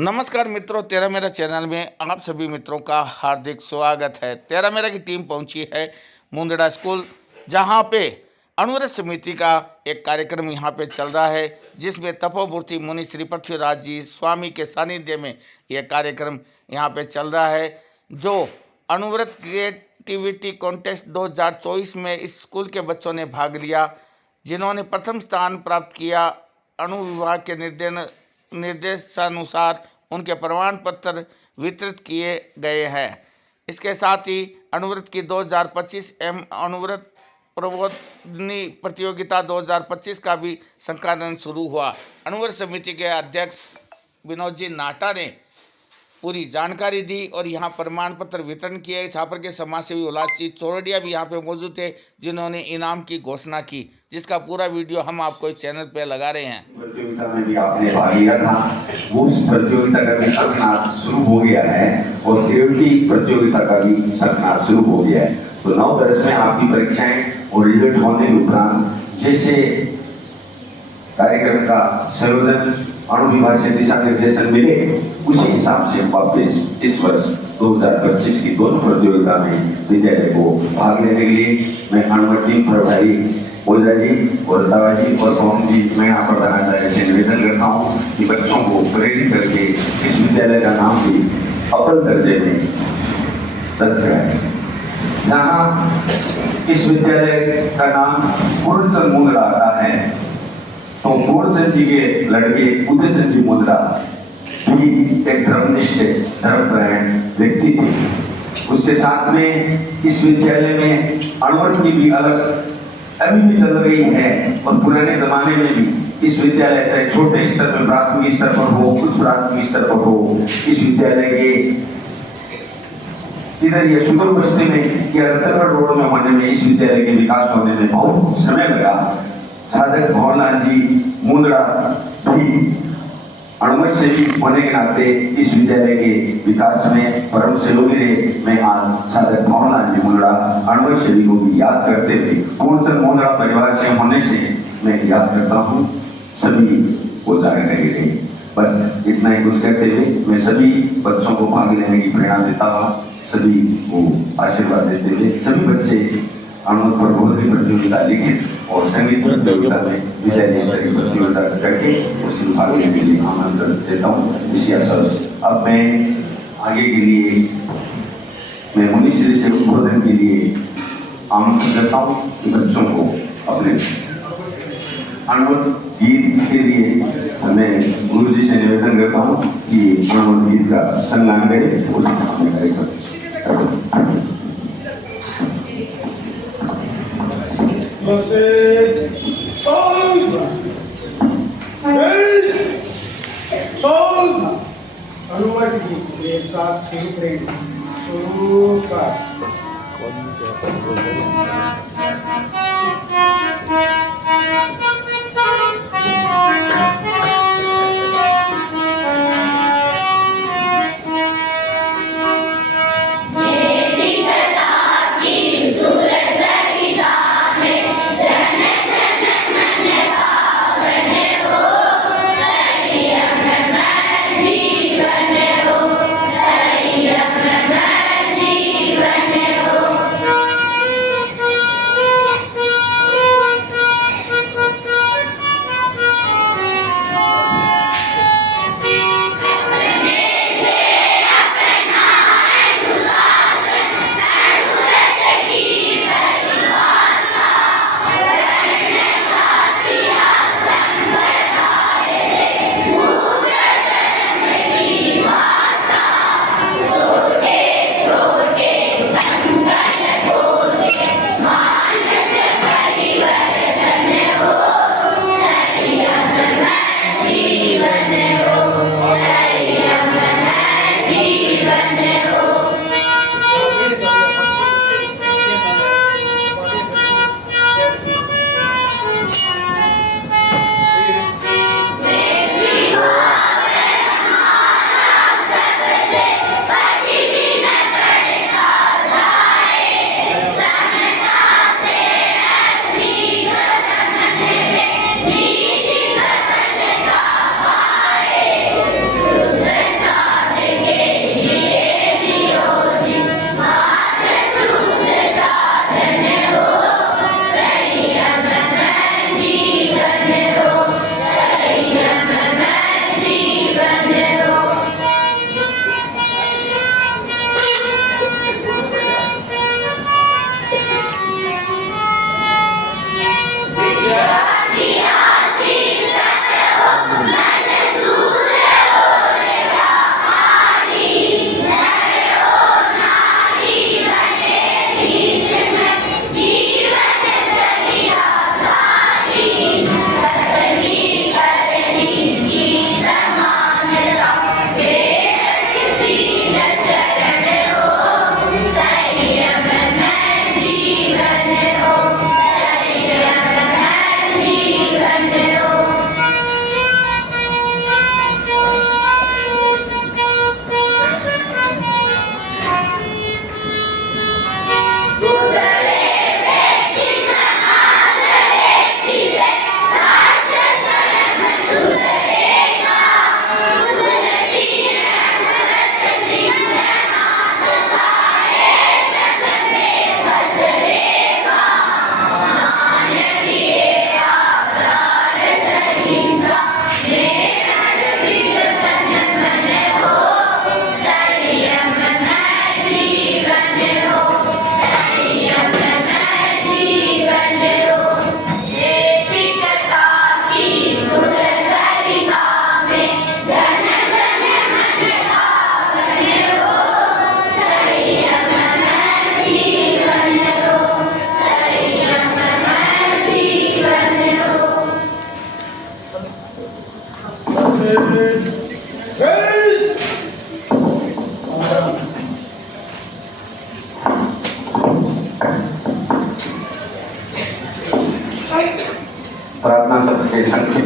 नमस्कार मित्रों, तेरा मेरा चैनल में आप सभी मित्रों का हार्दिक स्वागत है। तेरा मेरा की टीम पहुंची है मुंदड़ा स्कूल, जहां पे अणुव्रत समिति का एक कार्यक्रम यहां पे चल रहा है, जिसमें तपोमूर्ति मुनि श्री पृथ्वीराज जी स्वामी के सानिध्य में यह कार्यक्रम यहां पे चल रहा है। जो अणुव्रत क्रिएटिविटी कॉन्टेस्ट 2024 में इस स्कूल के बच्चों ने भाग लिया, जिन्होंने प्रथम स्थान प्राप्त किया। अणु विभाग के निर्देशानुसार उनके प्रमाण पत्र वितरित किए गए हैं। इसके साथ ही अणुव्रत की 2025 एवं अणुव्रत प्रबोधिनी प्रतियोगिता 2025 का भी संचालन शुरू हुआ। अणुव्रत समिति के अध्यक्ष विनोद जी नाटा ने पूरी जानकारी दी और यहाँ प्रमाण पत्र वितरण किए। छापर के समाजसेवी उल्लास जी चौरडिया भी यहाँ पे मौजूद थे, जिन्होंने इनाम की घोषणा की, जिसका पूरा वीडियो हम आपको इस चैनल पे लगा रहे हैं। प्रतियोगिता में भी आपने भाग लिया था, वो प्रतियोगिता का भी सत्र शुरू हो गया है और क्रिएटिविटी प्रतियोगिता का भी सत्र शुरू हो गया है। तो 9-10 में आपकी परीक्षाएं और रिजल्ट होने के उपरांत जैसे कार्यक्रम का संयोजन अणु विभाग से दिशा निर्देशन मिले, उसी हिसाब से वापस इस वर्ष 2025 की दोनों प्रतियोगिता में विद्यालय को भाग लेने के लिए मैं अणुव्रत टीम प्रभारी ओझा जी और रतावा जी और पवन जी, मैं यहाँ पर प्रधानाचार्य से निवेदन करता हूँ कि बच्चों को प्रेरित करके इस विद्यालय का नाम भी अव्वल दर्जे में दर्ज कराएं। जहाँ इस विद्यालय का नाम पूर्णचंद मुंदड़ा आता है, तो पूर्णचंद जी के लड़के उदयचंद जी मुंदड़ा भी एक धर्मनिष्ठ धर्मपरायण व्यक्ति थे। उसके साथ में इस विद्यालय में अणुव्रत की भी अलग अभी भी चल रही है और पुराने जमाने में भी इस विद्यालय चाहे छोटे स्तर में प्राथमिक स्तर पर हो, कुछ प्राथमिक स्तर पर हो, इस विद्यालय के इधर ये सुंदर बस्ती में या रतनगढ़ रोड में होने में इस विद्यालय के विकास होने में बहुत समय लगा। साधक भवनलाल जी मुंदड़ा भी अणुव्रत सेवी होने के नाते इस विद्यालय के विकास में परम सहयोगी रहे। मैं आज साधक भवनलाल जी मुंदड़ा अणुव्रत सेवी को भी याद करते हुए पूर्णचंद मुंदड़ा परिवार से होने से मैं याद करता हूँ, सभी को जाने लगे। बस इतना ही कुछ कहते हुए मैं सभी बच्चों को भाग लेने की प्रेरणा देता हूँ, सभी को आशीर्वाद देते हुए सभी बच्चे अणुव्रत प्रबोधिनी प्रतियोगिता लिखित और संगीत प्रतियोगिता में विद्यालय स्तरीय प्रतियोगिता करके उसमें भाग लेने के लिए आमंत्रण देता हूँ। इसी अवसर अब मैं आगे के लिए मैं मुनिश्री से उद्बोधन के लिए आमंत्रण देता हूँ कि बच्चों को अपने अणुव्रत गीत के लिए मैं गुरु जी से निवेदन करता हूँ कि अणुव्रत गीत का संज्ञान करें, उसका सामने करें। अणुव्रत गीत एक साथ शुरू करेंगे। शुरू का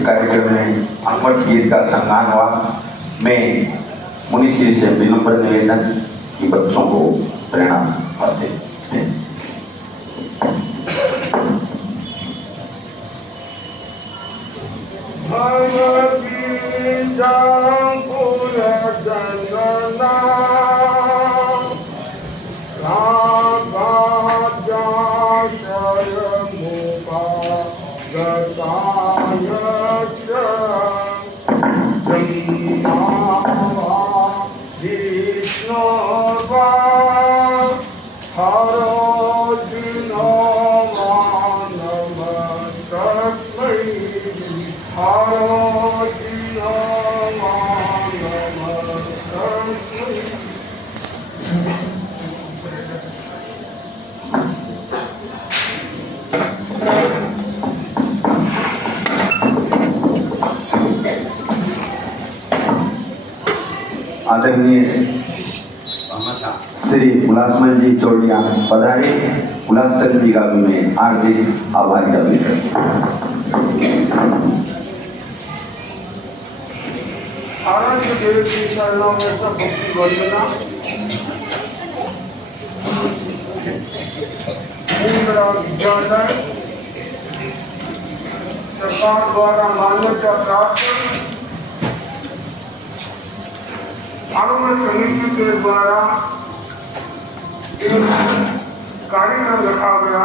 कार्यक्रम में अमर गीत का सम्मान हुआ। मैं मुनिश्री से विनम्र निवेदन कि बच्चों को प्रेरणा पाते हैं। आदरणीय श्री उल्लासमल जी चौड़िया पधारे। उल्लासचंद जी का भी मैं हार्दिक आभार ज्ञापित करता हूं। आनंद देव की शरणों में सब भक्ति वंदना। मुंद्रा विद्यालय सरकार द्वारा मान्यता प्राप्त अनुमत समिति के द्वारा एक कार्यक्रम रखा गया।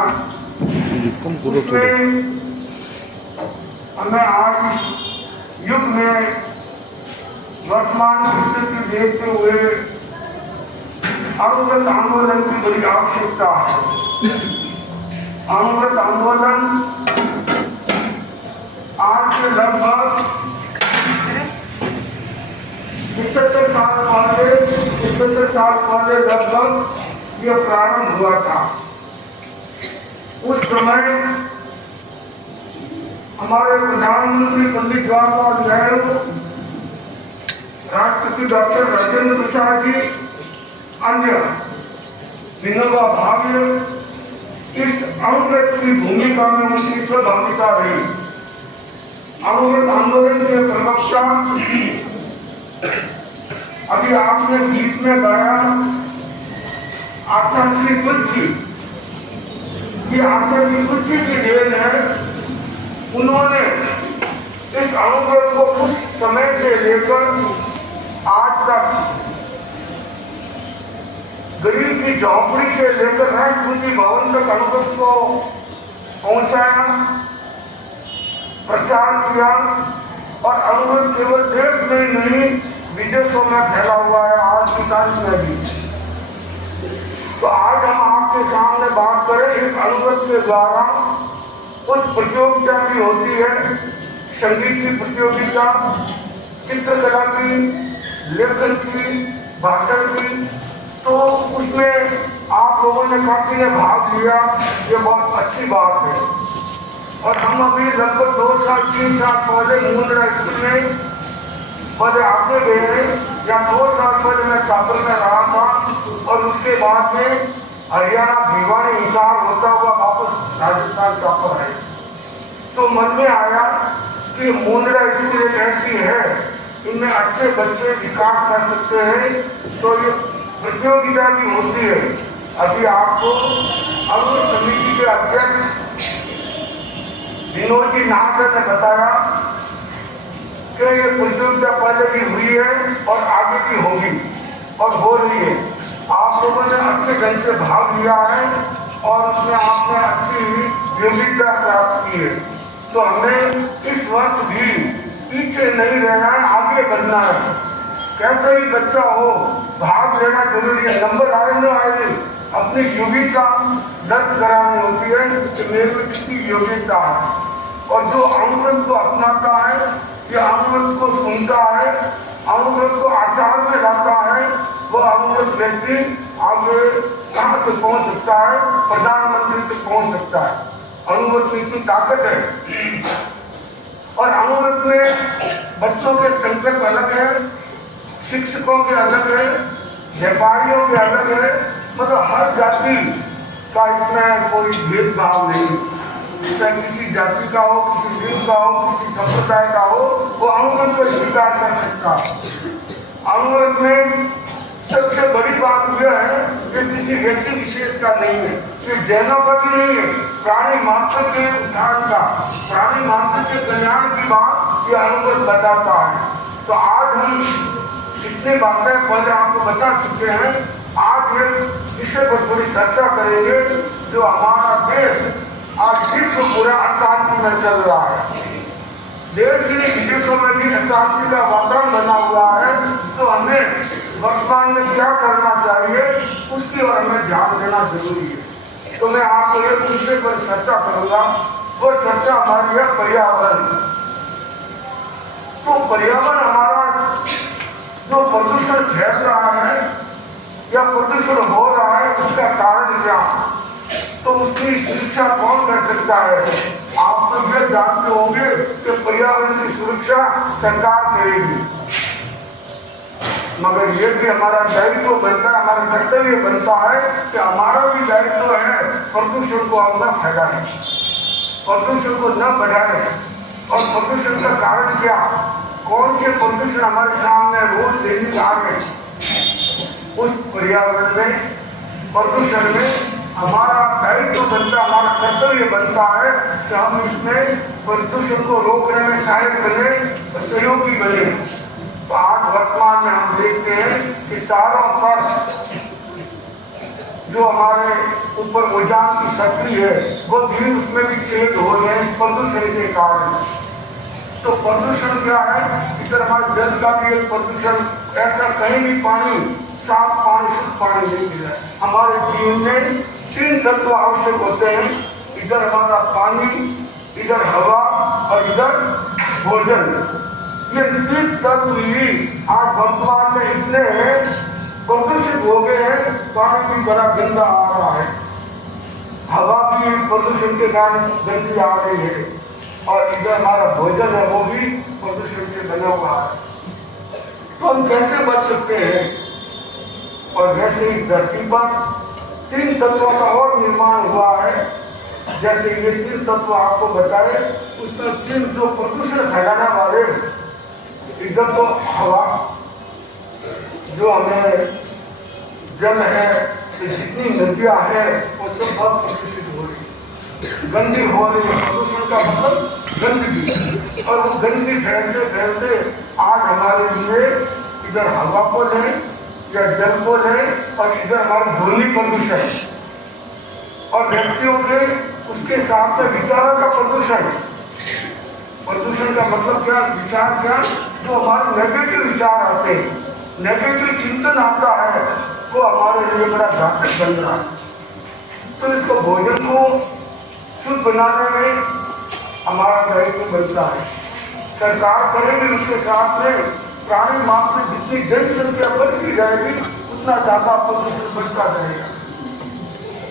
उसमें हमें आज युग में वर्तमान स्थिति देखते हुए अनुव्रत आंदोलन की बड़ी आवश्यकता है। अनुव्रत आंदोलन आज से लगभग 75 साल पहले लगभग यह प्रारंभ हुआ था। उस समय हमारे प्रधानमंत्री पंडित जवाहरलाल नेहरू, राष्ट्रपति डॉक्टर राजेंद्र प्रसाद जी, अन्य विनोबा भावे इस अनुव्रत की भूमिका में उनकी सहभागिता रही। अनुव्रत आंदोलन के प्रवक्ता अभी आपने गीत में गाया आचार्य श्री तुलसी। ये आचार्य श्री तुलसी की देन है। उन्होंने इस अनुव्रत को उस समय से लेकर आज तक गरीब की झोपड़ी से लेकर राष्ट्रपति भवन तक अनुव्रत को पहुंचाया, प्रचार किया और अनुव्रत केवल देश में ही नहीं विदेशों में फैला हुआ है, आज की तारीख में भी। तो आज हम आपके सामने बात करें इस अनुव्रत के द्वारा कुछ प्रतियोगिता भी होती है, संगीत की प्रतियोगिता, चित्रकला की, लेखन की, भाषण की। तो उसमें आप लोगों ने काफी भाग लिया, ये बहुत अच्छी बात है। और हम अभी लगभग 2 साल 3 साल पहले मुंद्रा स्कूल में पहले आते गए हैं, या 2 साल पहले मैं छात्र में रहा था और उसके बाद में हरियाणा भिवानी हिसार होता हुआ वापस राजस्थान छात्र है। तो मन में आया कि मुंद्रा स्कूल एक ऐसी है, इनमें अच्छे बच्चे विकास कर सकते हैं, तो ये प्रतियोगिता भी होती है। अभी आपको अनुव्रत समिति के अध्यक्ष विनोद जी नागर ने बताया कि ये प्रतियोगिता पहले भी हुई है और आगे भी होगी और हो रही है। आप लोगों ने अच्छे ढंग से भाग लिया है और उसमें आपने अच्छी योग्यता प्राप्त की है। तो हमें इस वर्ष भी पीछे नहीं रहना है, आगे बढ़ना है। कैसे ही बच्चा हो, भाग लेना जरूरी है। नंबर आए न आए, अपनी योग्यता दर्ज करानी होती है कि मेरे में कितनी योग्यता है। और जो अनुव्रत को अपनाता है, या अनुव्रत को सुनता है, अनुव्रत को आचार में लाता है, वो अनुव्रत व्यक्ति आगे कहाँ तक पहुँच सकता है, प्रधानमंत्री तक पहुँच सकता है। अनुव्रत में इतनी ताकत है। और अनुव्रत में बच्चों के संकल्प अलग है, शिक्षकों के अलग है, व्यापारियों के अलग है, मतलब हर जाति का इसमें कोई भेदभाव नहीं। चाहे किसी जाति का हो, किसी लिंग का हो, किसी संप्रदाय का हो, वो अणुव्रत को स्वीकार कर सकता है। अणुव्रत में सबसे बड़ी बात यह है कि किसी व्यक्ति विशेष का नहीं है, ये जैनों का भी नहीं है, प्राणी मात्र के उद्धार का, प्राणी मात्र के कल्याण की बात ये अणुव्रत बताता है। तो आज हम इतनी बातें पहले आपको बता चुके हैं। आज ये विषय पर थोड़ी चर्चा करेंगे। जो हमारा देश आज विश्व पूरा अशांति में चल रहा है, देश ही विदेशों में भी अशांति का वातावरण बना हुआ है। तो हमें वर्तमान में क्या करना चाहिए उसकी ओर हमें ध्यान देना जरूरी है। तो मैं आपको एक विषय पर चर्चा करूंगा, वो चर्चा हमारी है पर्यावरण। तो पर्यावरण हमारा जो प्रदूषण फैल रहा है या प्रदूषण हो रहा है, उसका कारण क्या, तो उसकी सुरक्षा कौन कर सकता है। आप तो ये जानते होंगे कि पर्यावरण की सुरक्षा सरकार करेगी, मगर ये भी हमारा दायित्व बनता है, हमारा कर्तव्य बनता है कि हमारा भी दायित्व है प्रदूषण को हम न फैलाएं, प्रदूषण को न बढ़ाएं। और प्रदूषण का कारण क्या, कौन से प्रदूषण हमारे सामने रोज दैनिक आ रहे, उस पर्यावरण में प्रदूषण में हमारा दायित्व बनता, हमारा कर्तव्य बनता है कि हम इसमें प्रदूषण को रोकने में सहायक बने और सहयोगी बने। तो आज वर्तमान में हम देखते हैं कि शहरों पर जो हमारे ऊपर ओजान की शक्ति है वो भी उसमें भी छेद हो रहे हैं इस प्रदूषण के कारण। तो प्रदूषण क्या है, इधर हमारे जल का भी एक प्रदूषण, ऐसा कहीं भी पानी, साफ पानी, शुद्ध पानी नहीं मिला। हमारे जीवन में 3 तत्व आवश्यक होते हैं, इधर हमारा पानी, इधर हवा और इधर भोजन। ये 3 तत्व ही आज वर्तमान में इतने प्रदूषित हो गए हैं, पानी भी बड़ा गंदा आ रहा है, हवा भी प्रदूषण के कारण गंदी आ रही है, और इधर हमारा भोजन है वो भी प्रदूषण से बना हुआ है। तो हम कैसे बच सकते हैं। और जैसे इस धरती पर 3 तत्वों का और निर्माण हुआ है, जैसे ये 3 तत्व आपको बताए, उसमें 3 जो प्रदूषण फैलाने वाले, इधर तो हवा, जो हमें जल है, जितनी नदियां हैं वो सब बहुत प्रदूषित हो रही है, गंदी हो रही है। प्रदूषण का मतलब गंदगी, और वो गंदगी फैलते फैलते आज हमारे लिए इधर हवा को लें या जल को लें, और इधर हमारा ध्वनि प्रदूषण, और व्यक्तियों के उसके साथ में विचारों का प्रदूषण। प्रदूषण का मतलब क्या, विचार क्या, जो हमारे नेगेटिव विचार आते हैं, नेगेटिव चिंतन आता है, वो हमारे लिए बड़ा घातक बन रहा है। तो इसको भोजन को शुद्ध बनाने में हमारा दायित्व बनता है। सरकार करेगी, उसके साथ में प्राणी मात्र जितनी जनसंख्या बढ़ती जाएगी उतना ज्यादा प्रदूषण बढ़ता जाएगा।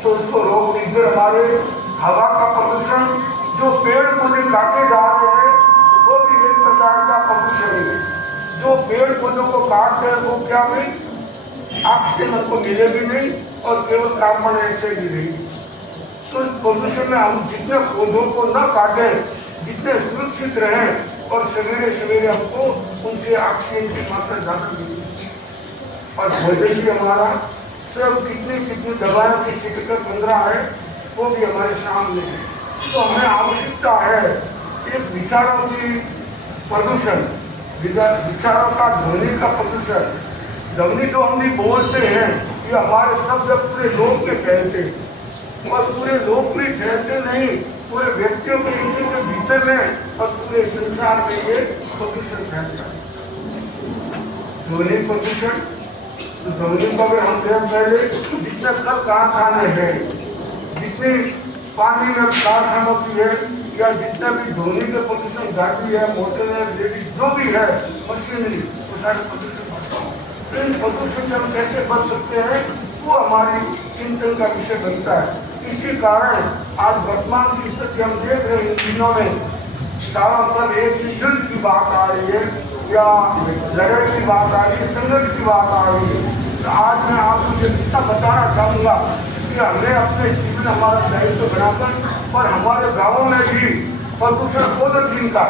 तो इसको रोक दीजिए। हमारे हवा का प्रदूषण, जो पेड़ पौधे काटे जा रहे हैं वो भी एक प्रकार का प्रदूषण है। जो पेड़ पौधों को काटते हैं वो क्या भी ऑक्सीजन हमको मिले भी नहीं, और केवल कार्बन डाइऑक्साइड ही रहेगी। तो इस प्रदूषण में हम जितने पौधों को न काटें, जितने सुरक्षित रहें, और सवेरे सवेरे हमको उनसे ऑक्सीजन की मात्रा ज़्यादा मिलेगी। और भोजन भी हमारा सब कितनी दवाओं की टिकट बन रहा है वो भी हमारे सामने है। तो हमें आवश्यकता है एक विचारों की प्रदूषण, विचारों का ध्वनि का प्रदूषण। ध्वनि जो हम भी बोलते हैं ये हमारे शब्द पूरे लोक में फैलते हैं, और पूरे लोक में फैलते नहीं, पूरे व्यक्तियों के भीतर में और पूरे संसार में ये प्रदूषण फैलता है। ध्वनि प्रदूषण, तो ध्वनि को अगर हम पहले जितने कल कारखाने हैं, जितनी पानी में कारखानों की है, या जितना भी ध्वनि का प्रदूषण, गाड़ी है, मोटर है, लेडीज जो भी है, मशीनरी, वो सारे प्रदूषण बढ़ता है। तो इन प्रदूषण से हम कैसे बच सकते हैं वो हमारी चिंतन का विषय बनता है। इसी कारण आज वर्तमान की स्थिति हम देख रहे हैं, इन दिनों में चारों तरफ एक युद्ध की बात आ रही है, या लड़ाई की बात आ रही है, संघर्ष की बात आ रही है। तो आज मैं आपको ये कितना बताना चाहूँगा कि कि हमने अपने जीवन हमारा दायित्व बनाकर और हमारे गांवों में भी प्रदूषण पॉलिथीन का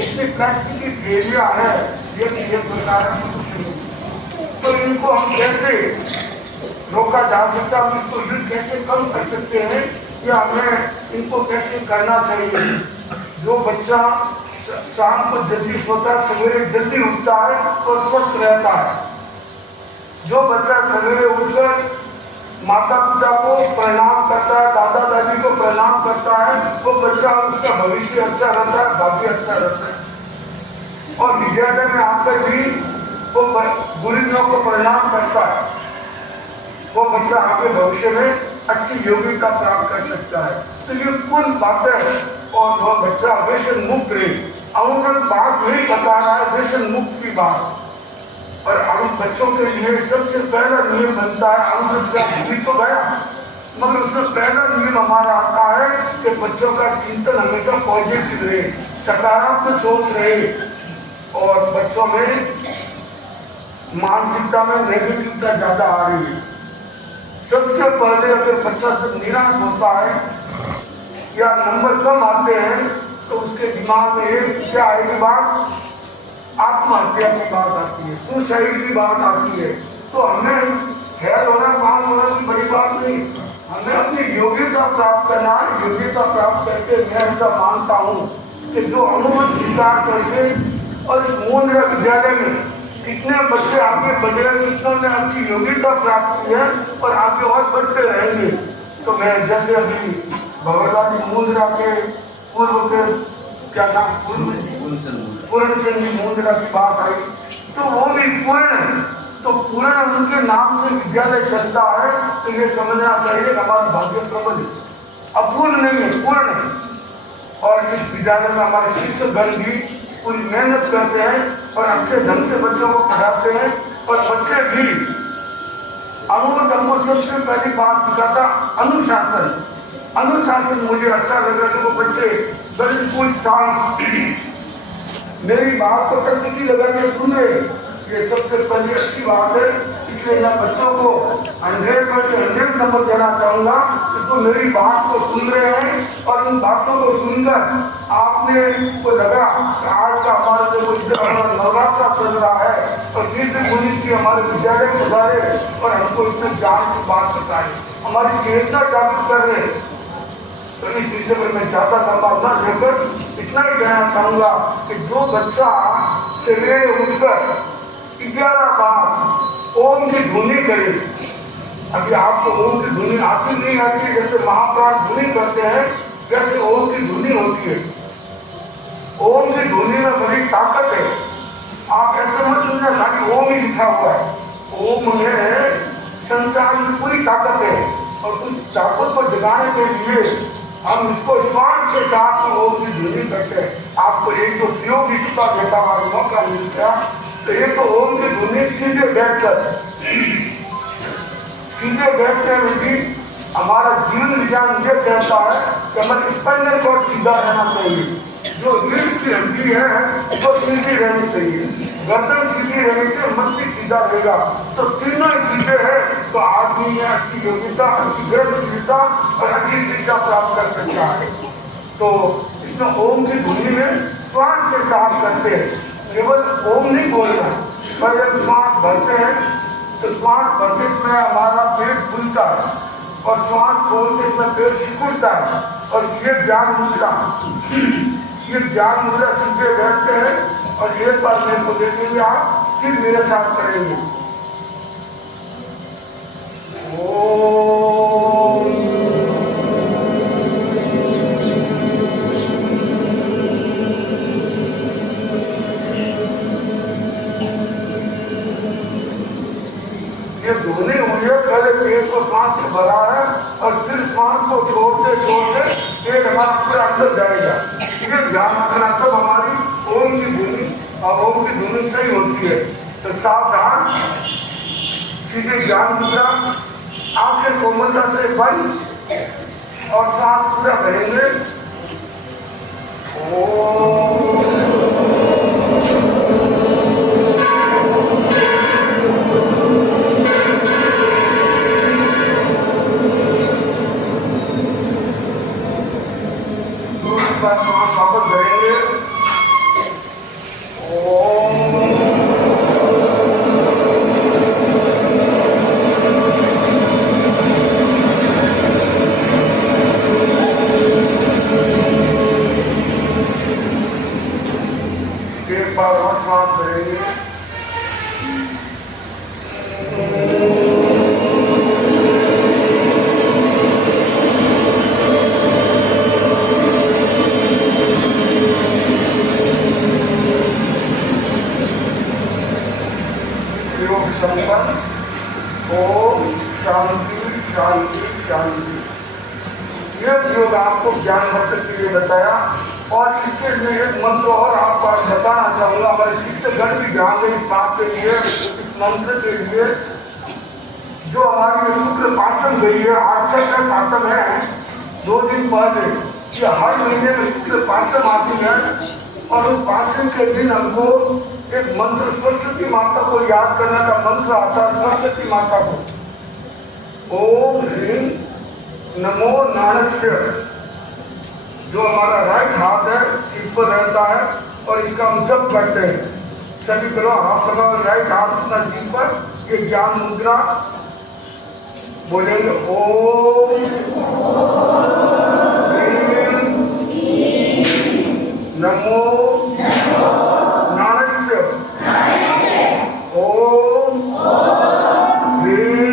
इतनी प्लास्टिक की थैलियां है, ये प्रकार है प्रदूषण। तो इनको हम कैसे रोका जा सकता है, इसको यूज कैसे कम कर सकते हैं, या हमें इनको कैसे करना चाहिए। जो बच्चा शाम को जल्दी सोता है, सवेरे जल्दी उठता है तो स्वस्थ रहता है। जो बच्चा सवेरे उठकर माता पिता को प्रणाम करता है, दादा दादी को प्रणाम करता है, वो बच्चा उसका भविष्य अच्छा रहता है, भाग्य अच्छा रहता है। और विद्यालय में आकर भी वो गुरुजनों को प्रणाम करता है, वो बच्चा आगे भविष्य में अच्छी योग्यता प्राप्त कर सकता है। तो ये कुल बातें हैं और वह बच्चा व्यसन मुक्त रहे। अमृत बात यही बता रहा है, व्यसन मुक्त की बात। और हम बच्चों के लिए सबसे पहला नियम बनता है, अमृत का भूल तो गया, मगर उसमें पहला नियम हमारा आता है कि बच्चों का चिंतन हमेशा पॉजिटिव रहे, सकारात्मक सोच रहे। और बच्चों में मानसिकता में नेगेटिविटी ज्यादा आ रही है। सबसे पहले अगर बच्चा जब निराश होता है या नंबर कम आते हैं तो उसके दिमाग में एक क्या आएगी बात, आत्महत्या की बात आती है, सुसाइड की बात आती है। तो हमें खैर होना पास होना की बड़ी बात नहीं, हमें अपनी योग्यता प्राप्त करना है। योग्यता प्राप्त करके मैं ऐसा मानता हूँ कि जो अनुभव स्वीकार करके और इस मूल विद्यालय में कितने बच्चे आगे बढ़े, कितनों ने अच्छी योग्यता प्राप्त की है और आगे और बढ़ते रहेंगे। तो मैं जैसे अभी भगवान मुंद्रा के पूर्व के क्या नाम, पूर्णचंद जी मुंद्रा की बात आई, तो वो भी पूर्ण, तो पूर्ण उनके नाम से विद्यालय चलता है। तो ये समझना चाहिए हमारा भाग्य प्रबल है, अपूर्ण नहीं है, पूर्ण है। और इस विद्यालय में हमारे शिक्षकगण भी पूरी मेहनत करते हैं और अच्छे ढंग से बच्चों को पढ़ाते हैं। और बच्चे भी अमृत हमको सबसे पहली बात सिखाता अनुशासन। अनुशासन मुझे अच्छा लगा कि वो बच्चे बिल्कुल शांत मेरी बात को टकटकी लगा के सुन रहे, ये सबसे पहली अच्छी बात है। इसलिए मैं बच्चों को 100 में से 100 नंबर देना चाहूँगा कि तो मेरी बात को सुन रहे हैं। और उन बातों को सुनकर आपने को लगा कि आज का हमारा जो नवरात्रा चल रहा है और फिर से पुलिस की हमारे विद्यालय को बुलाए और हमको इसमें ज्ञान की बात बताए, हमारी चेतना जागृत कर रहे हैं। तो इस विषय में मैं ज्यादा लंबा न लेकर इतना ही कहना चाहूँगा कि जो बच्चा सवेरे उठकर 11 बार ओम की ध्वनि करे, अभी आपको ओम की ध्वनि आती नहीं आती, जैसे महाप्राण ध्वनि करते हैं वैसे ओम की ध्वनि होती है। ओम की ध्वनि में बड़ी ताकत है। आप ऐसे मत सुनना खाली ओम ही लिखा हुआ है, ओम में संसार की पूरी ताकत है। और उस ताकत को जगाने के लिए हम इसको श्वास के साथ ओम की ध्वनि करते हैं। आपको एक तो प्रयोग देता हुआ मौका मिल गया, तो एक तो ओम की ध्वनि सीधे बैठते में भी हमारा जीवन विज्ञान ये कहता है कि हमारे स्पाइनल कॉर्ड सीधा रहना चाहिए, जो रीढ़ की हड्डी है वो सीधी रहनी चाहिए, गर्दन सीधी रहने से मस्तिष्क सीधा रहेगा। तो तीनों ही सीधे है तो आदमी में अच्छी योग्यता, अच्छी गतिशीलता और अच्छी शिक्षा प्राप्त कर सकता है। तो इसमें ओम की ध्वनि में श्वास के साथ करते हैं, केवल ओम नहीं बोलना, पर जब श्वास भरते हैं तो श्वास भरते समय हमारा पेट फूलता है और श्वास छोड़ते इसमें पेट सिकुड़ता है। और ये ज्ञान मुद्रा, ये ज्ञान मुद्रा सीधे बैठते हैं और एक बार मेरे को देखेंगे आप, फिर मेरे साथ करेंगे। ये ध्वनि हुई है, पहले पेट को सांस से भरा है और फिर सांस को छोड़ते छोड़ते पेट हमारा पूरा अंदर जाएगा। ये ध्यान रखना, तब हमारी ओम की ध्वनि और ओम की ध्वनि सही होती है। तो सावधान, सीधे ज्ञान मुद्रा, आंखें कोमलता से बंद और सांस पूरा भरेंगे। संपन्न। ओम शांति शांति शांति। ये योग आपको ज्ञान वर्ष के लिए बताया और इसके लिए एक मंत्र और आपको बताना चाहूंगा। हमारे शिक्षकगण भी ध्यान दें इस बात के लिए, इस मंत्र के लिए। जो हमारी शुक्ल पाचन गई है, आचरण का सातम है 2 दिन पहले, कि हर महीने में शुक्ल पाचन आती है और उस पाचन के दिन हमको एक मंत्र सरस्वती माता को याद करने का मंत्र आता है। सरस्वती माता को ओम ह्रीं नमो नारायण, जो हमारा राइट हाथ है सिर पर रहता है और इसका हम जप करते हैं। सभी करो हाथ लगाओ राइट हाथ अपना सिर पर, ये ज्ञान मुद्रा बोलेंगे। ओम ह्रीं नमो नारायण, ओम ह्रीं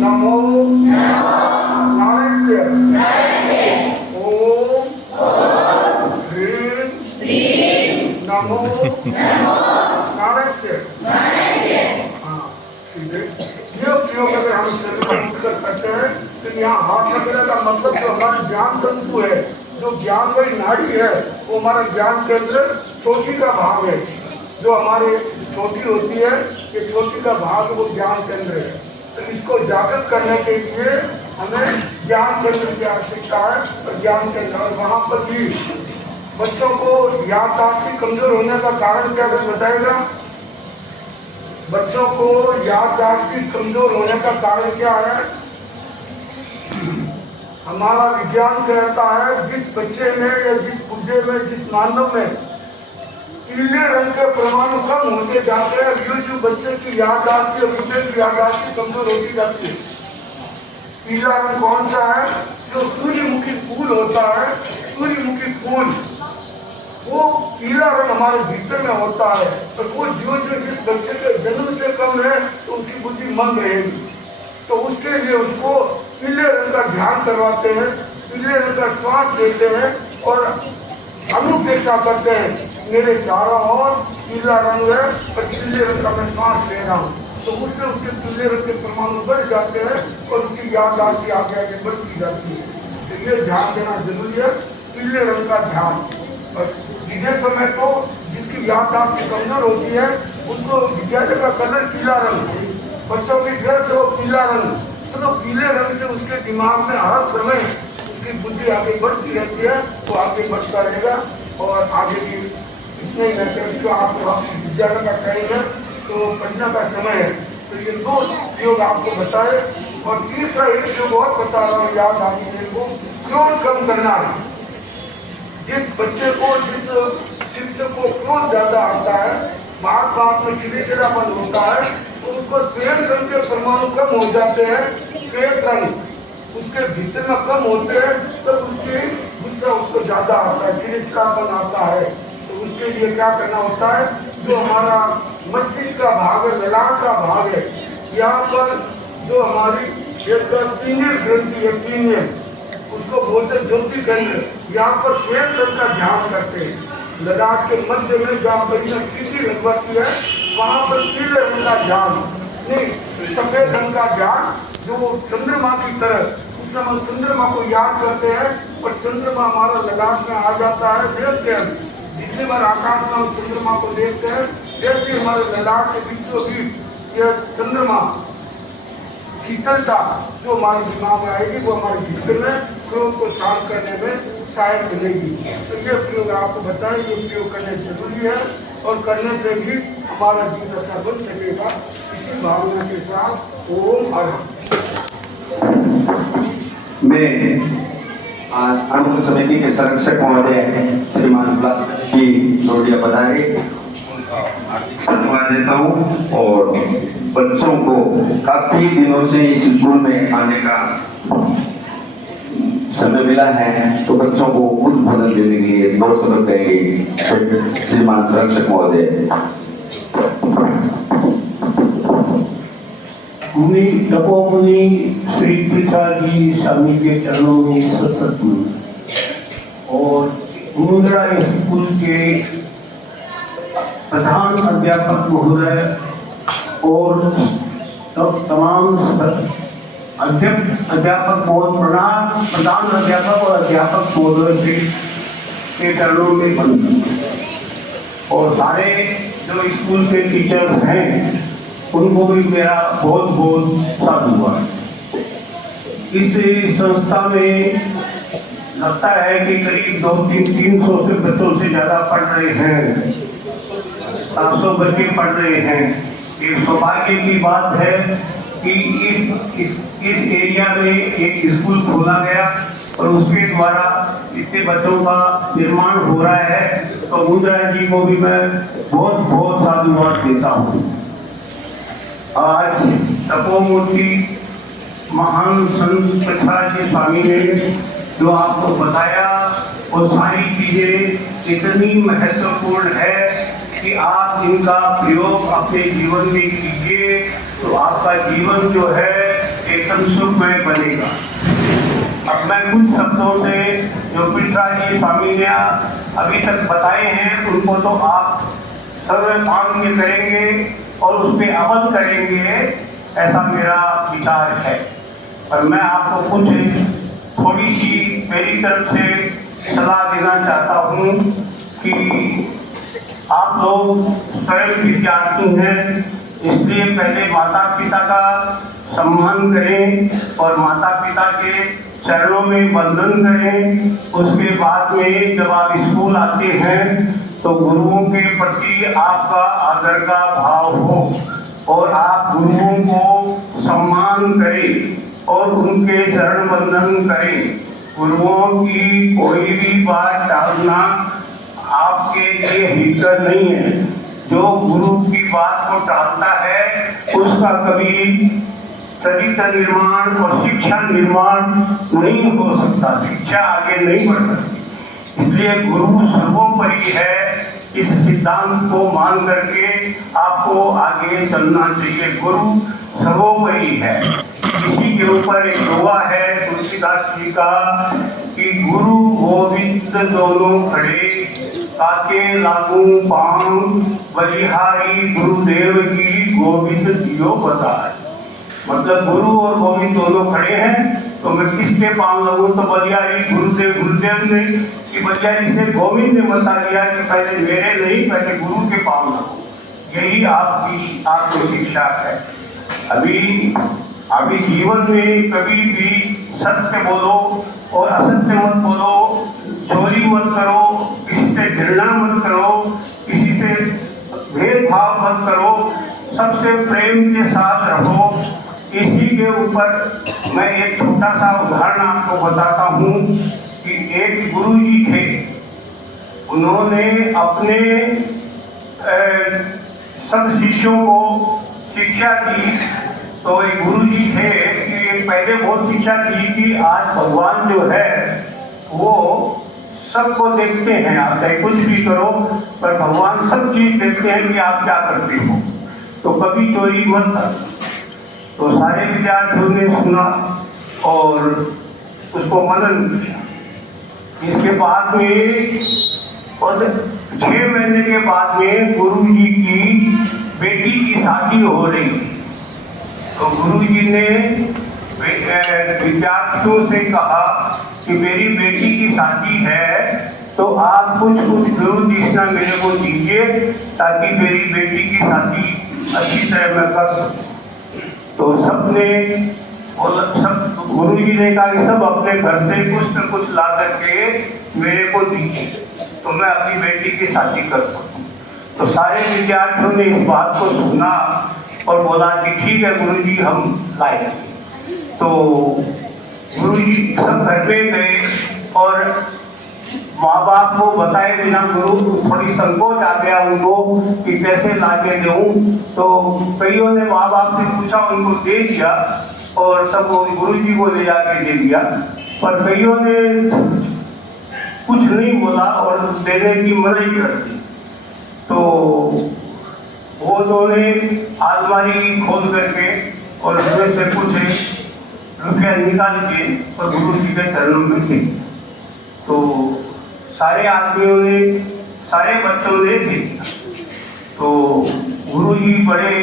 नमो नारायण, ओम ह्रीं नमो नारायण। हाँ, ठीक है। ये प्रयोग अगर हम करते हैं तो यहाँ हाथ रखने का मतलब जो हमारा ज्ञान तंतु है, जो ज्ञान वही नाड़ी है, वो हमारा ज्ञान केंद्र चोटी का भाग है। जो हमारे चोटी होती है, ये चोटी का भाग वो ज्ञान केंद्र है। तो इसको जागृत करने के लिए हमें ज्ञान केंद्र की आवश्यकता है। और ज्ञान केंद्र, और वहाँ पर भी बच्चों को याददाश्त की कमजोर होने का कारण क्या बताएगा? बच्चों को याददाश्त की कमजोर होने का कारण क्या है? हमारा विज्ञान कहता है जिस बच्चे में या जिस बुढ़े में, जिस मानव में पीले रंग के परमाणु कम होते जाते हैं, जो बच्चे की याददाश्त या बुढ़े की याददाश्त की कमजोर होती जाती है। पीला रंग कौन सा है? जो सूर्यमुखी फूल होता है, सूर्यमुखी फूल, वो पीला रंग हमारे भीतर में होता है। तो वो जो जिस बच्चे के जन्म से कम है तो उसकी बुद्धि मंद रहेगी। तो उसके लिए उसको पीले रंग का ध्यान करवाते हैं, पीले रंग का श्वास देते हैं और अनुपेक्षा करते हैं। मेरे सारा और पीला रंग है और पीले रंग का मैं श्वास ले रहा हूँ। तो उससे उसके पीले रंग के परमाणु बढ़ जाते हैं और उसकी याददाश्त आगे आगे बढ़ती जाती है। तो ये ध्यान देना जरूरी है, पीले रंग का ध्यान। और विदेशों में तो जिसकी याददाश्त कमजोर होती है उसको विद्यालय का कलर पीला रंग, बच्चों की ड्रेस हो पीला रंग। तो पीले रंग से उसके दिमाग में हर समय उसकी बुद्धि आगे बढ़ती रहती है, वो आगे बढ़ता रहेगा। और आगे भी इतने ही रहते हैं। जो आपको विद्यालय का टाइम है तो पढ़ने का समय है, तो ये 2 योग आपको बताए। और तीसरा एक जो बहुत बता रहा हूँ, याद आगे मेरे को, क्रोध कम करना है। जिस बच्चे को, जिस शिक्षक को क्रोध ज्यादा आता है, बात में चिड़चिड़ापन होता है, तो उसको श्वेत रंग के परमाणु कम हो जाते हैं, श्वेत रंग उसके भीतर में कम होते हैं, तो उससे गुस्सा उसको ज्यादा आता है, चिड़चिड़ापन आता है। तो उसके लिए क्या करना होता है? जो हमारा मस्तिष्क का भाग है, ललाट का भाग है, यहाँ पर जो हमारी एक पीनियल ग्रंथि है, पीनियल, उसको बोलते ज्योति केंद्र, यहाँ पर श्वेत रंग का ध्यान करते हैं। ललाट के मध्य में जहाँ बढ़िया सीधी लगवाती है, वहाँ पर पीले रंग का ध्यान, नहीं सफेद रंग का ध्यान, जो चंद्रमा की तरह। उस समय चंद्रमा को याद करते हैं और चंद्रमा हमारा ललाट में आ जाता है। देखते हैं जितनी बार आकाश में हम चंद्रमा को देखते हैं, जैसे हमारे ललाट के बीचों बीच यह चंद्रमा शीतलता जो हमारे दिमाग में आएगी, वो हमारे भीतर में क्रोध को शांत करने में सहायक बनेगी। तो ये प्रयोग आपको बताएं, ये प्रयोग करने जरूरी है और करने से भी हमारा जीवन अच्छा बन सकेगा। इसी भावना के साथ ओम अरहम। मैं आज अनुग्रह समिति के संरक्षक महोदय श्रीमान प्लास की जोड़िया पधारे, हार्दिक धन्यवाद देता हूँ। और बच्चों को काफी दिनों से इस स्कूल में आने का समय मिला है, तो बच्चों को उद्बोधन देने के लिए 2 शब्द कहेंगे श्रीमान संरक्षक महोदय। मुनि तपोमुनि श्री पृथ्वी स्वामी के चरणों में सतत और मुंद्रा स्कूल के प्रधान अध्यापक महोदय और तमाम अध्यापक महोदय, प्रधान अध्यापक और अध्यापक महोदय के चरणों में बंदन, और सारे जो स्कूल के टीचर्स हैं उनको भी मेरा बहुत बहुत साधुवाद। इस संस्था में लगता है कि करीब 200-300 से बच्चों से ज्यादा पढ़ रहे हैं, 700 बच्चे पढ़ रहे हैं। एक सौभाग्य की बात है कि इस एरिया में एक स्कूल खोला गया और उसके द्वारा इतने बच्चों का निर्माण हो रहा है। तो मुद्रा जी को भी मैं बहुत बहुत साधुवाद देता हूँ। आज तपोमूर्ति महान संत पृथ्वीराज स्वामी ने जो आपको बताया वो सारी चीजें इतनी महत्वपूर्ण है कि आप इनका प्रयोग अपने जीवन में कीजिए तो आपका जीवन जो है एकदम सुखमय बनेगा। अब मैं कुछ शब्दों से जो पृथ्वीराज स्वामी ने अभी तक बताए हैं उनको तो आप सर्वमान्य करेंगे और उस पर अमल करेंगे, ऐसा मेरा विचार है। और मैं आपको कुछ थोड़ी सी मेरी तरफ से सलाह देना चाहता हूँ कि आप लोग स्वयं विद्यार्थी हैं, इसलिए पहले माता पिता का सम्मान करें और माता पिता के चरणों में वंदन करें। उसके बाद में जब आप स्कूल आते हैं तो गुरुओं के प्रति आपका आदर का भाव हो और आप गुरुओं को सम्मान करें और उनके चरण वंदन करें। गुरुओं की कोई भी बात टालना आपके लिए हितकर नहीं है। जो गुरु की बात को टालता है उसका कभी चरित्र निर्माण और शिक्षा निर्माण नहीं हो सकता, शिक्षा आगे नहीं बढ़ सकती। इसलिए गुरु सर्वोपरि है, इस सिद्धांत को मान करके आपको आगे चलना चाहिए। गुरु सर्वोपरि है। इसी के ऊपर एक दोहा है तुलसीदास जी का कि गुरु गोविंद दोनों खड़े काके लागू पांव, बलिहारी गुरुदेव की गोविंद दियो बताए। मतलब गुरु और गोविंद दोनों खड़े हैं तो मैं किसके पांव लगूं? तो बलिहारी गुरुदेव ने कि बलिहारी से गोविंद ने बता दिया कि पहले मेरे नहीं, पहले गुरु के पांव लगो। यही आपको शिक्षा है। अभी जीवन में कभी भी सत्य बोलो और असत्य मत बोलो, चोरी मत करो, किसी से घृणा मत करो, किसी से भेदभाव मत करो, सबसे प्रेम के साथ रहो। इसी के ऊपर मैं एक छोटा सा उदाहरण आपको बताता हूँ कि एक गुरु जी थे, उन्होंने अपने सब शिष्यों को शिक्षा दी। तो एक गुरु जी थे कि पहले बहुत शिक्षा दी कि आज भगवान जो है वो सबको देखते हैं, आप चाहे कुछ भी करो पर भगवान सब चीज देखते हैं कि आप क्या करते हो, तो कभी चोरी मत कर। तो सारे विद्यार्थियों ने सुना और उसको मनन किया। इसके बाद में और 6 महीने के बाद में गुरु जी की बेटी की शादी हो रही। तो गुरु जी ने विद्यार्थियों से कहा कि मेरी बेटी की शादी है तो आप कुछ गुरु दक्षिणा मेरे को दीजिए ताकि मेरी बेटी की शादी अच्छी तरह मैं कर सकूं। तो सबने सब गुरु जी ने कहा कि सब अपने घर से कुछ न कुछ ला करके मेरे को दीजिए तो मैं अपनी बेटी की शादी कर सकूं। तो सारे विद्यार्थियों ने इस बात को सुना और बोला कि ठीक है गुरु जी हम लाए। तो गुरु जी सब घर में गए और माँ बाप को बताए बिना गुरु थोड़ी संकोच आ गया उनको कि कैसे लाके दूं। तो कईयों ने माँ बाप से पूछा, उनको दे दिया और सब गुरु जी को ले जाके दे दिया। पर कईयों ने कुछ नहीं बोला और देने की मनाही कर दी। तो वो दोनों अलमारी खोल करके और उसमें से कुछ रुपया निकाल के और गुरु जी के चरणों में थे। तो सारे आदमियों ने, सारे बच्चों ने दे दिया। तो गुरु जी बड़े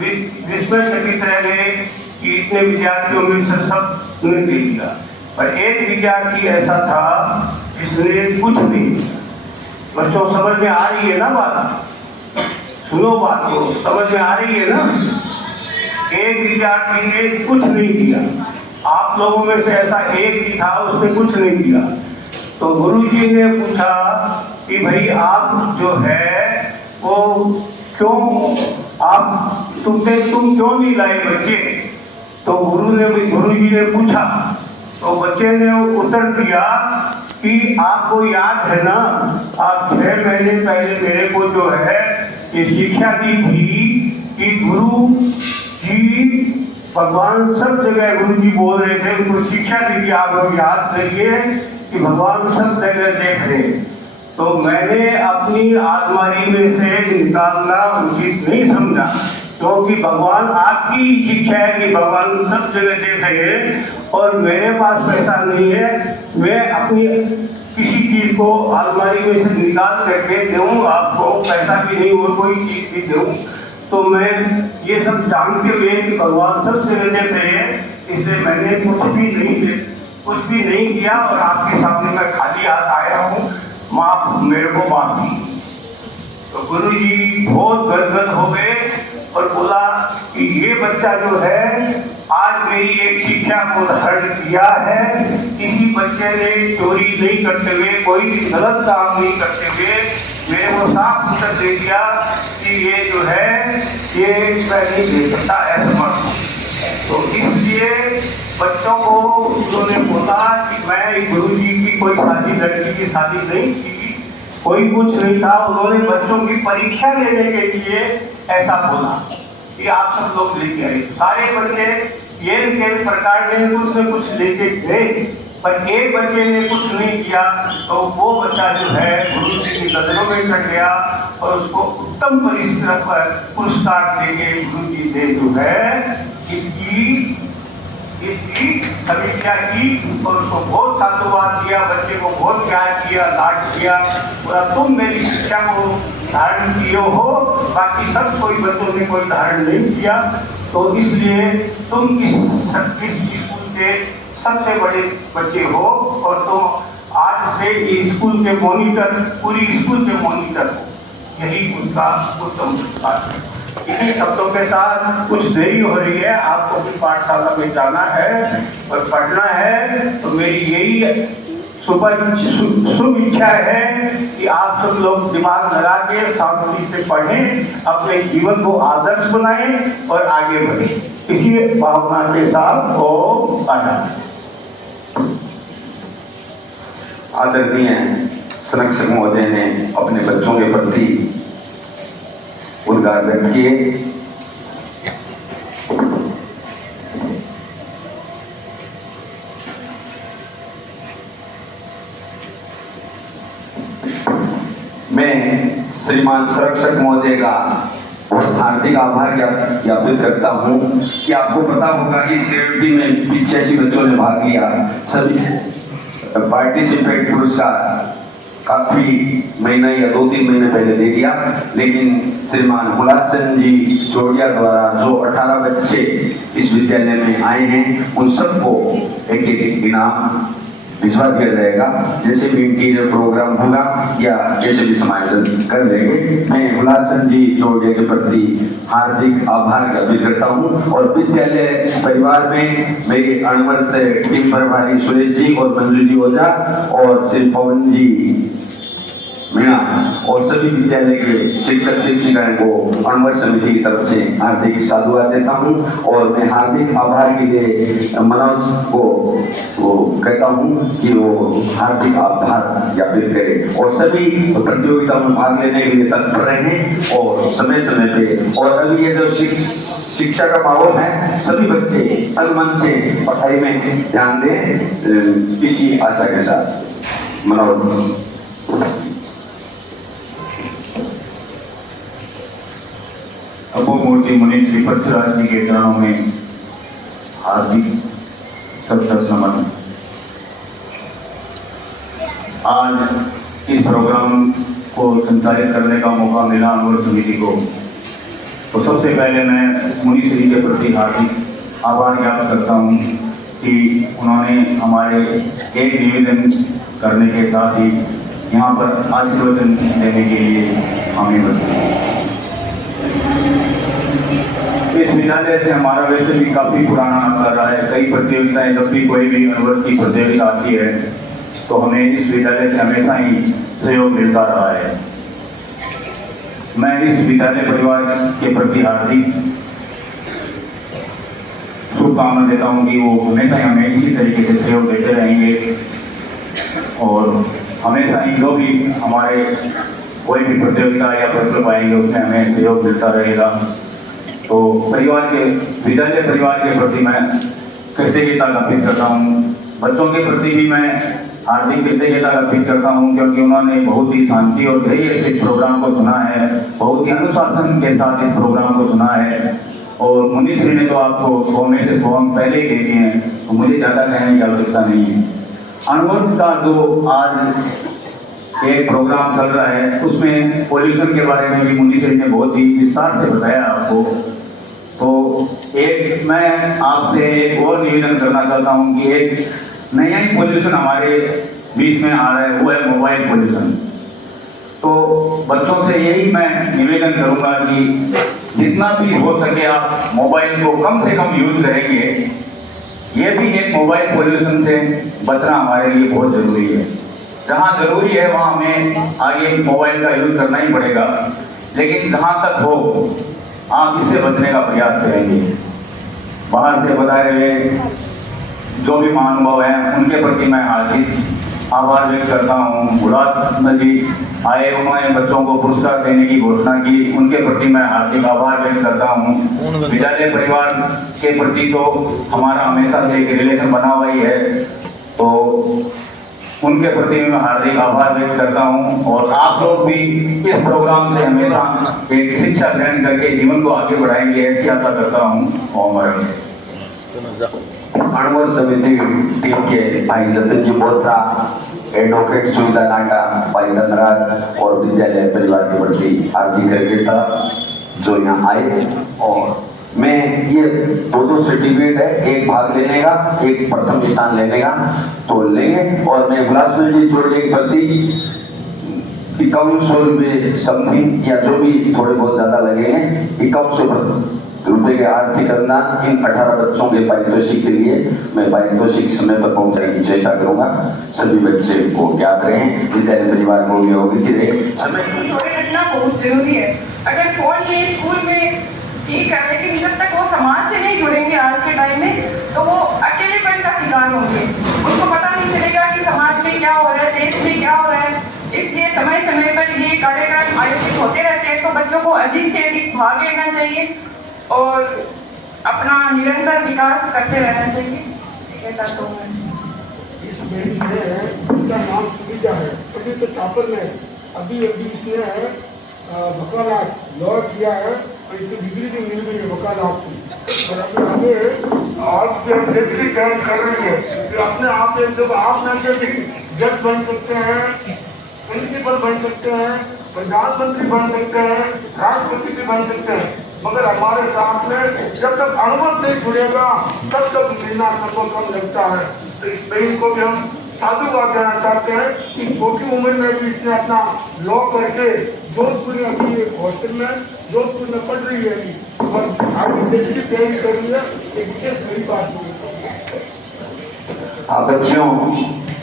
विस्मयचकित रह गए कि इतने विद्यार्थियों में से सब ने दे दिया, पर एक विद्यार्थी ऐसा था जिसने कुछ नहीं किया। बच्चों समझ में आ रही है ना बात? सुनो बात को, समझ में आ रही है ना? एक विद्यार्थी ने कुछ नहीं किया। आप लोगों में से ऐसा एक ही था, उसने कुछ नहीं किया। तो गुरुजी ने पूछा कि भाई आप जो है वो क्यों तुम क्यों नहीं लाए बच्चे? तो गुरुजी ने पूछा, तो बच्चे ने उत्तर दिया कि आपको याद है ना, आप 6 महीने पहले मेरे को जो है ये शिक्षा दी थी कि गुरु जी भगवान सब जगह, गुरु जी बोल रहे थे, उनको शिक्षा दी थी, आप लोग याद करिए कि भगवान सब जगह देख रहे। तो मैंने अपनी आलमारी में से निकालना उचित नहीं समझा, क्योंकि भगवान आपकी शिक्षा है कि भगवान सब जगह देख रहे हैं और मेरे पास पैसा नहीं है, मैं अपनी किसी चीज को आलमारी में से निकाल करके दूँ आपको, पैसा भी नहीं और कोई चीज भी दूँ, तो मैं ये सब जानते हुए कि भगवान सब जगह देख रहे हैं, इसलिए मैंने कुछ भी नहीं किया और आपके सामने मैं खाली हाथ आया हूँ, मेरे को माफ कीजिए। तो गुरु जी बहुत गदगद हो गए और बोला कि ये बच्चा जो है आज मेरी एक शिक्षा को धारण किया है। किसी बच्चे ने चोरी नहीं करते हुए, कोई भी गलत काम नहीं करते हुए मेरे को साफ उत्तर दे दिया कि ये जो है ये मैं नहीं दे सकता, ऐसा मत। तो इसलिए बच्चों को उन्होंने बोला कि मैं गुरु जी की कोई शादी, लड़की की शादी नहीं की, कोई कुछ नहीं था। उन्होंने बच्चों की परीक्षा लेने के लिए ऐसा बोला कि आप सब लोग लेके आए। सारे बच्चे ये प्रकार ने कुछ न कुछ लेके गए, पर एक बच्चे ने कुछ नहीं किया, तो वो बच्चा जो है गुरु जी की नजरों में कट गया और उसको उत्तम पुरस्कार देके गुरु जी ने जो है इसकी समीक्षा की और उसको बहुत साधुवाद दिया, बच्चे को बहुत प्यार किया, लाड किया, बोला तुम मेरी शिक्षा को धारण किए हो, बाकी सब कोई बच्चों ने कोई धारण नहीं किया, तो इसलिए तुम इस स्कूल के सबसे बड़े बच्चे हो और तुम आज से इस स्कूल के मॉनिटर, पूरी स्कूल के मॉनिटर हो। यही उसका उत्तम पुरस्कार है। इन्हीं शब्दों के साथ कुछ देरी हो रही है, आपको भी पाठशाला में जाना है और पढ़ना है, तो मेरी यही शुभ इच्छा है कि आप सब लोग दिमाग लगा के शांति से पढ़ें, अपने जीवन को आदर्श बनाएं और आगे बढ़ें। इसी भावना के साथ वो आनंद। आदरणीय संरक्षक महोदय ने अपने बच्चों के प्रति उद्गार व्यक्त किए। मैं श्रीमान संरक्षक महोदय का हार्दिक आभार ज्ञापित करता हूं कि आपको पता होगा कि इस ग्रेविटी में 85 बच्चों ने भाग लिया। सभी पार्टिसिपेट पुरस्कार काफी महीना या 2-3 महीने पहले दे दिया, लेकिन श्रीमान हुलास चंद जी जोड़िया द्वारा जो 18 बच्चे इस विद्यालय में आए हैं उन सबको एक इनाम भिजवा दिया जाएगा। जैसे भी इंटीरियर प्रोग्राम होगा या जैसे भी समायोजन कर लेंगे। मैं हुलास चंद जी जोड़िया के प्रति हार्दिक आभार ज्ञापित करता हूँ और विद्यालय परिवार में मेरे अणुवत टीम प्रभारी सुरेश जी और मंजू जी ओझा और श्री पवन जी मीणा और सभी विद्यालय के शिक्षक शिक्षिकाएं को अणुवत समिति की तरफ से हार्दिक साधुवाद देता हूं और मैं हार्दिक आभार के लिए मनोज को कहता हूं कि वो हार्दिक आभार ज्ञापित करे और सभी प्रतियोगिता में भाग लेने के लिए तत्पर रहें और समय समय पे। और अभी ये जो शिक्षा का माहौल है, सभी बच्चे तन मन से पढ़ाई में ध्यान दें, इसी आशा के साथ। मनोज अपोमूर्ति मुनि श्री पृथ्वीराज जी के चरणों में हार्दिक सशक्त नमन। आज इस प्रोग्राम को संचालित करने का मौका मिला अणुवत समिति को, तो सबसे पहले मैं मुनीष जी के प्रति हार्दिक आभार ज्ञापन करता हूँ कि उन्होंने हमारे एक निवेदन करने के साथ ही यहाँ पर आशीर्वचन देने के लिए हमें बताया। इस विद्यालय से हमारा वैसे भी काफी पुराना नाता रहा है। कई प्रतियोगिताएं, जब भी कोई भी अनुभव की प्रतियोगिता आती है तो हमें इस विद्यालय से हमेशा ही सहयोग मिलता रहा है। मैं इस विद्यालय परिवार के प्रति हार्दिक शुभकामना देता हूँ कि वो हमेशा ही हमें इसी तरीके से सहयोग देते रहेंगे और हमेशा ही जो भी हमारे कोई भी प्रतियोगिता या प्रकल्प आएंगे उसमें हमें सहयोग मिलता रहेगा। तो विद्यालय परिवार के प्रति मैं कृतज्ञता ज्ञापित करता हूँ। बच्चों के प्रति भी मैं हार्दिक कृतज्ञता ज्ञापित करता हूँ क्योंकि उन्होंने बहुत ही शांति और धैर्य से इस प्रोग्राम को सुना है, बहुत ही अनुशासन के साथ इस प्रोग्राम को सुना है। और मुनीष जी ने तो आपको 100 में से 100 पहले ही दे दिए हैं, तो मुझे ज़्यादा कहने की आवश्यकता नहीं है। अनुभव का जो आज एक प्रोग्राम चल रहा है उसमें पॉल्यूशन के बारे में भी मुनीष जी ने बहुत ही विस्तार से बताया आपको। तो एक मैं आपसे एक और निवेदन करना चाहता हूँ कि एक नया ही पॉल्यूशन हमारे बीच में आ रहा है, वो है मोबाइल पॉल्यूशन। तो बच्चों से यही मैं निवेदन करूंगा कि जितना भी हो सके आप मोबाइल को कम से कम यूज करेंगे। ये भी एक मोबाइल पॉल्यूशन से बचना हमारे लिए बहुत जरूरी है। जहाँ जरूरी है वहाँ हमें आगे मोबाइल का यूज करना ही पड़ेगा, लेकिन जहाँ तक हो आप इससे बचने का प्रयास करेंगे। बाहर से बताए हुए जो भी महानुभाव हैं उनके प्रति मैं हार्दिक आभार व्यक्त करता हूँ। गुलाब जी आए, उन्होंने बच्चों को पुरस्कार देने की घोषणा की, उनके प्रति मैं हार्दिक आभार व्यक्त करता हूँ। विद्यालय परिवार के प्रति तो हमारा हमेशा से एक रिलेशन बना हुआ ही है, तो उनके प्रति मैं हार्दिक आभार व्यक्त करता हूँ। और आप लोग भी इस प्रोग्राम से हमेशा एक शिक्षा ग्रहण करके जीवन को आगे बढ़ाएंगे ऐसी आशा करता हूँ। और अणुवर समिति टीम के भाई जतिन जी बोत्रा, एडवोकेट सुविधा नाटा, भाई धनराज और विद्यालय परिवार के प्रति हार्दिक कृतज्ञता जो यहाँ आए। और मैं ये दो सर्टिफिकेट है, एक भाग लेने का, एक प्रथम स्थान लेने का, तो लेंगे। और मैं गुलाब जी जोड़ने के प्रति 5100 रुपये समथिंग या जो भी थोड़े बहुत ज्यादा लगेंगे, 5100 रुपए के आर्थिक अनुदान इन 18 बच्चों के पारितोषिक के लिए मैं पारितोषिक समय पर पहुंचाने की चेष्टा करूंगा। सभी बच्चे को याद रहें, विद्यालय परिवार को भी अवगत रहे। समय थोड़े रखना बहुत जरूरी है। अगर फोन ये स्कूल में ठीक है, लेकिन जब तक वो समाज से नहीं जुड़ेंगे आज के टाइम में तो वो अकेलेपन का शिकार होंगे। उनको पता नहीं चलेगा कि समाज में क्या हो रहा है, देश में क्या हो रहा है। इसलिए समय समय पर ये कार्यक्रम आयोजित होते रहते हैं, तो बच्चों को अधिक से अधिक भाग लेना चाहिए और अपना निरंतर विकास करते रहना चाहिए। ऐसा तो इस बिल्डिंग में इसका नाम सुविधा है, अभी तो चापर में अभी इसने वकालत लॉ किया है और इसकी डिग्री भी मिल गई है वकालत की। और अभी हमें आप जब डिग्री तैयार कर रही है तो अपने आप जब आप ना जज बन सकते हैं, प्रिंसिपल बन सकते हैं, प्रधानमंत्री बन सकते हैं, राष्ट्रपति भी बन सकते हैं, मगर हमारे साथ में जब तक अनुभव नहीं जुड़ेगा तब तक मिलना सबको कम लगता है। तो इस बहन को भी हम साधुवाद देना चाहते हैं कि छोटी उम्र में भी इसने अपना लॉ करके जोधपुर में अभी एक हॉस्टल में जोधपुर में पढ़ रही है अभी और आगे देश की तैयारी कर रही है। एक विशेष बड़ी बात है। बच्चों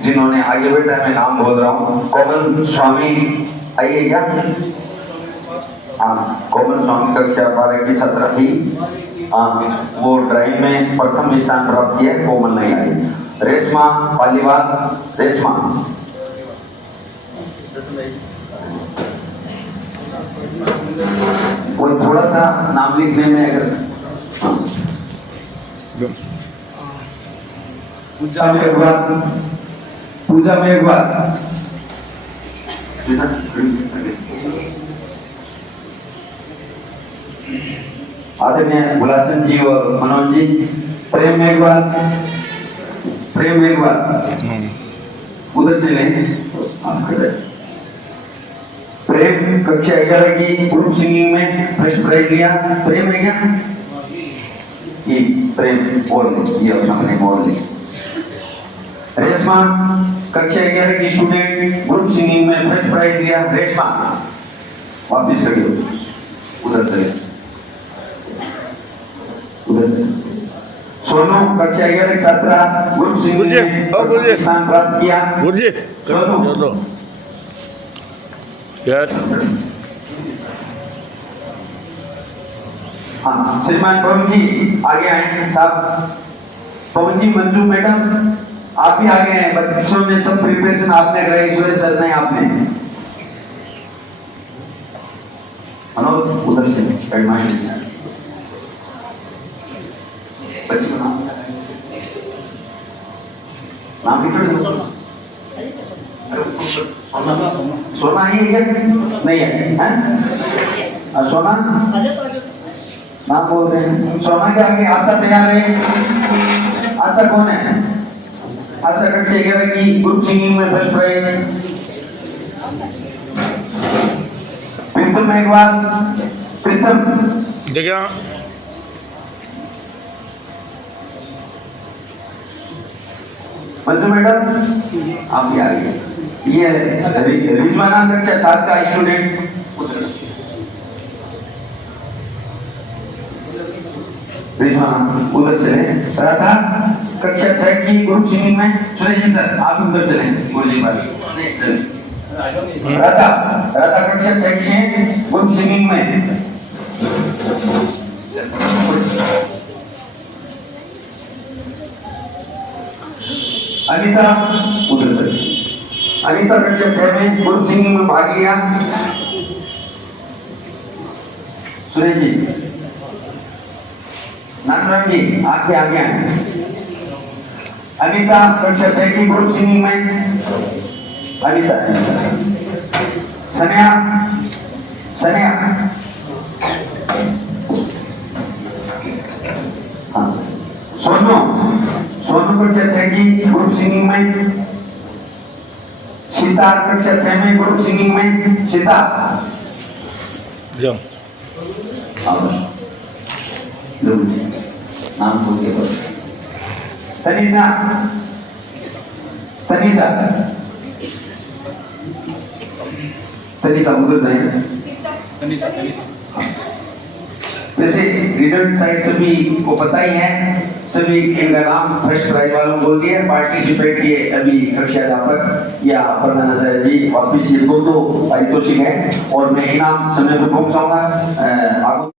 जिन्होंने आगे बैठा है, मैं नाम बोल रहा हूँ, कोमल स्वामी आइए क्या? हाँ, कोमल स्वामी कक्षा 12 की छात्रा थी। वो ड्राइंग में प्रथम स्थान प्राप्त किया, कोमल नहीं आई। रेशमा पालीवाल, रेशमा वो थोड़ा सा नाम लिखने में अगर पूजा में एक बार आदरणीय गुलासन जी और मनोज जी, प्रेम में एक बार उधर चले। प्रेम कक्षा 11 की ग्रुप सिंगिंग में फर्स्ट प्राइज लिया। प्रेम है क्या? ये प्रेम बोल ये अपना बोल ले। रेशमा कक्षा 11 की स्टूडेंट ग्रुप सिंगिंग में फर्स्ट प्राइज लिया। रेशमा वापिस करियो, उधर चले, उधर चले। सोनू कक्षा 11 छात्रा ग्रुप सिंगिंग में स्थान प्राप्त किया। गुरुजी सोनू चलो यस हाँ, श्रीमान पवन जी आगे आए साहब। पवन जी, मंजू मैडम आप भी आगे हैं। बच्चों ने सब प्रिपरेशन आपने कराई, ईश्वर सर ने आपने। मनोज उधर से हेडमास्टर बच्चे का नाम लिखो। सोना ही है क्या? नहीं है, हैं? सोना नाम बोल रहे हैं। सोना के आगे आशा तैयार है। आशा कौन है? आशा कक्षा 11 की ग्रुप सिंगिंग में फर्स्ट प्राइज। प्रीतम मेघवाल, प्रीतम देखिए मंजू मैडम आप भी आ गए। ये रिजवाना कक्षा 7 का स्टूडेंट। रिजवाना उधर चले। राधा कक्षा 6 की ग्रुप सिंगिंग में। सुरेश जी सर आप भी उधर चले, गुरुजी पास। राधा राधा कक्षा 6 की ग्रुप सिंगिंग में। अनीता उधर चले। अनीता कक्षा 6 में ग्रुप सिंगिंग में भाग लिया। सुरेश जी, नागराज जी आगे आगे आए। अनीता कक्षा 6 की ग्रुप सिंगिंग में। अनीता सनिया सनिया हाँ सोनू सोनू कक्षा 6 की ग्रुप सिंगिंग में। सीता कक्षा 6 में ग्रुप सिंगिंग में। सीता जाओ नाम बोल के सब। तनीषा तनीषा तनीषा उधर जाए। वैसे रिजल्ट साइड सभी को पता ही है। सभी इनका नाम फर्स्ट प्राइज वालों को बोल दिया। पार्टिसिपेट किए अभी कक्षा अध्यापक या प्रधानाचार्य जी वापिस इनको तो पारितोषिक है और मैं इनाम समय पर पहुंचाऊंगा।